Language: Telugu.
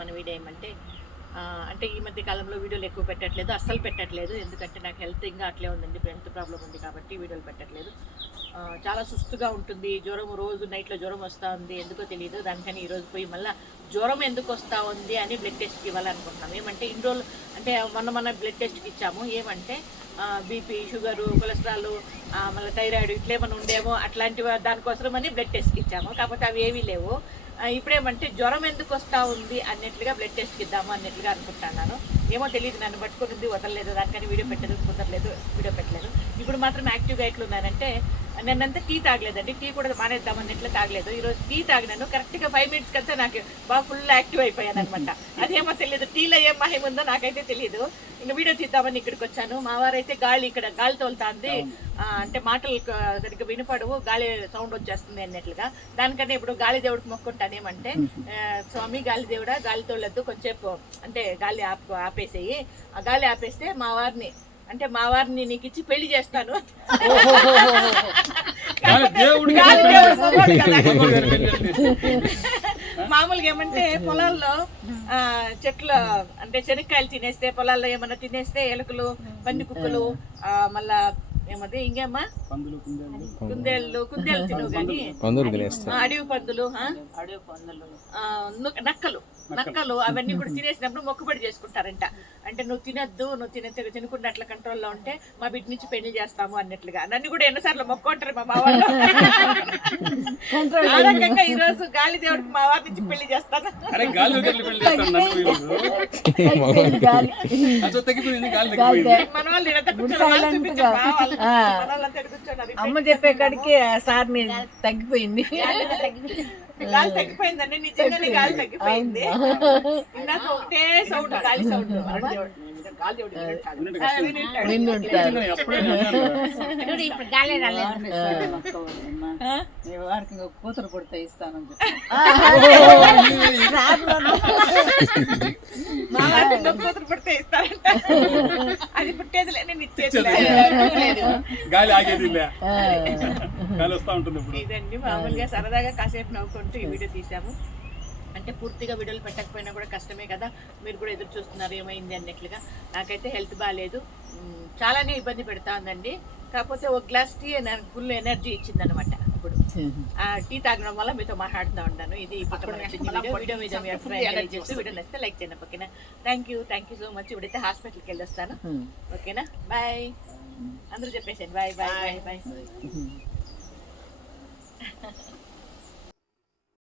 మన వీడియో ఏమంటే అంటే ఈ మధ్య కాలంలో వీడియోలు ఎక్కువ పెట్టట్లేదు, అస్సలు పెట్టట్లేదు. ఎందుకంటే నాకు హెల్త్ ఇంకా అట్లే ఉందండి, హెల్త్ ప్రాబ్లం ఉంది కాబట్టి వీడియోలు పెట్టట్లేదు. చాలా సుస్తుగా ఉంటుంది, జ్వరం రోజు నైట్లో జ్వరం వస్తూ ఉంది, ఎందుకో తెలియదు. దానికని ఈరోజు పోయి మళ్ళీ జ్వరం ఎందుకు వస్తూ ఉంది అని బ్లడ్ టెస్ట్కి ఇవ్వాలనుకుంటున్నాం. ఏమంటే ఇన్ని రోజులు అంటే మొన్న బ్లడ్ టెస్ట్కి ఇచ్చాము. ఏమంటే బీపీ, షుగరు, కొలెస్ట్రాల్, మళ్ళీ థైరాయిడ్ ఇట్లేమన్నా ఉండేమో అట్లాంటివి దానికోసమని బ్లడ్ టెస్ట్కి ఇచ్చాము. కాకపోతే అవి ఏమీ లేవు. ఇప్పుడేమంటే జ్వరం ఎందుకు వస్తూ ఉంది అన్నట్లుగా బ్లడ్ టెస్ట్కి ఇద్దాము అన్నట్లుగా అనుకుంటున్నాను. ఏమో తెలియదు, నన్ను పట్టుకుని ఉంది వదలలేదు, దానికని వీడియో కుదరలేదు, వీడియో పెట్టలేదు. ఇప్పుడు మాత్రం యాక్టివ్గా ఎట్లున్నానంటే నేనంతా టీ తాగలేదండి, టీ కూడా మానేద్దామన్నట్లు తాగలేదు. ఈరోజు టీ తాగినాను, కరెక్ట్గా 5 minutes కంతా నాకు బాగా ఫుల్ యాక్టివ్ అయిపోయాను అనమాట. అదేమో తెలియదు, టీలో ఏం మహిమ ఉందో నాకైతే తెలియదు. ఇంకా వీడియో తీద్దామని ఇక్కడికి వచ్చాను. మా వారైతే ఇక్కడ గాలి తోలుతుంది, అంటే మాటలు సరిగ్గా వినపడవు, గాలి సౌండ్ వచ్చేస్తుంది అన్నట్లుగా. దానికన్నా ఇప్పుడు గాలి దేవుడికి మొక్కుంటాను. ఏమంటే స్వామి గాలి దేవుడా గాలి తోలద్దు, కొంచెంసేపు అంటే గాలి ఆపేసేయి, ఆ గాలి ఆపేస్తే మా వారిని నీకు ఇచ్చి పెళ్లి చేస్తాను. మామూలుగా ఏమంటే పొలాల్లో చెట్లు అంటే శనక్కాయలు తినేస్తే, పొలాల్లో ఏమన్నా తినేస్తే ఎలుకలు, పంది కుక్కలు, మళ్ళా ఏమది ఇంకేమ్మా కుందేళ్ళు తినవు కానీ అడవి పందులు, నక్కలు అవన్నీ కూడా తినేసినప్పుడు మొక్కుబడి చేసుకుంటారంట. అంటే నువ్వు తినద్దు, నువ్వు తినకుండా అట్లా కంట్రోల్లో ఉంటే మా బిడ్డ నుంచి పెళ్లి చేస్తాము అన్నట్లుగా. నన్ను కూడా ఎన్నోసార్లు మొక్కుంటారు మా వాళ్ళు. ఆ రకంగా ఈ రోజు గాలి దేవుడికి మా వారి నుంచి పెళ్లి చేస్తాను. మన వాళ్ళు అమ్మ చెప్పే కాడికి సార్ తగ్గిపోయింది, గాలి తగ్గిపోయిందండి, నిజంగానే గాలి తగ్గిపోయింది. ఇందాక ఒకటే సౌండ్, గాలి సౌండ్. వారికి కూతురు పుడితే ఇస్తాను, కూతురు పుడితే ఇస్తానంట. అది పుట్టేది నేను ఇచ్చేది గాలి ఆగేది ఇదండి. మామూలుగా సరదాగా కాసేపు నవ్వుకుంటూ ఈ వీడియో తీసాము. అంటే పూర్తిగా వీడియోలు పెట్టకపోయినా కూడా కష్టమే కదా, మీరు కూడా ఎదురు చూస్తున్నారు ఏమైంది అన్నట్లుగా. నాకైతే హెల్త్ బాగాలేదు, చాలానే ఇబ్బంది పెడతా ఉందండి. కాకపోతే ఒక గ్లాస్ టీ నాకు ఫుల్ ఎనర్జీ ఇచ్చింది అనమాట. ఇప్పుడు ఆ టీ తాగడం వల్ల మీతో మాట్లాడుతూ ఉంటాను. ఇది వీడియో మీద వీడియో నచ్చితే లైక్ చేయండి, ఓకేనా? Thank you so much. ఇప్పుడైతే హాస్పిటల్కి వెళ్ళొస్తాను, ఓకేనా? బాయ్ అందరూ చెప్పేసాను, బాయ్ బాయ్ బాయ్ బాయ్.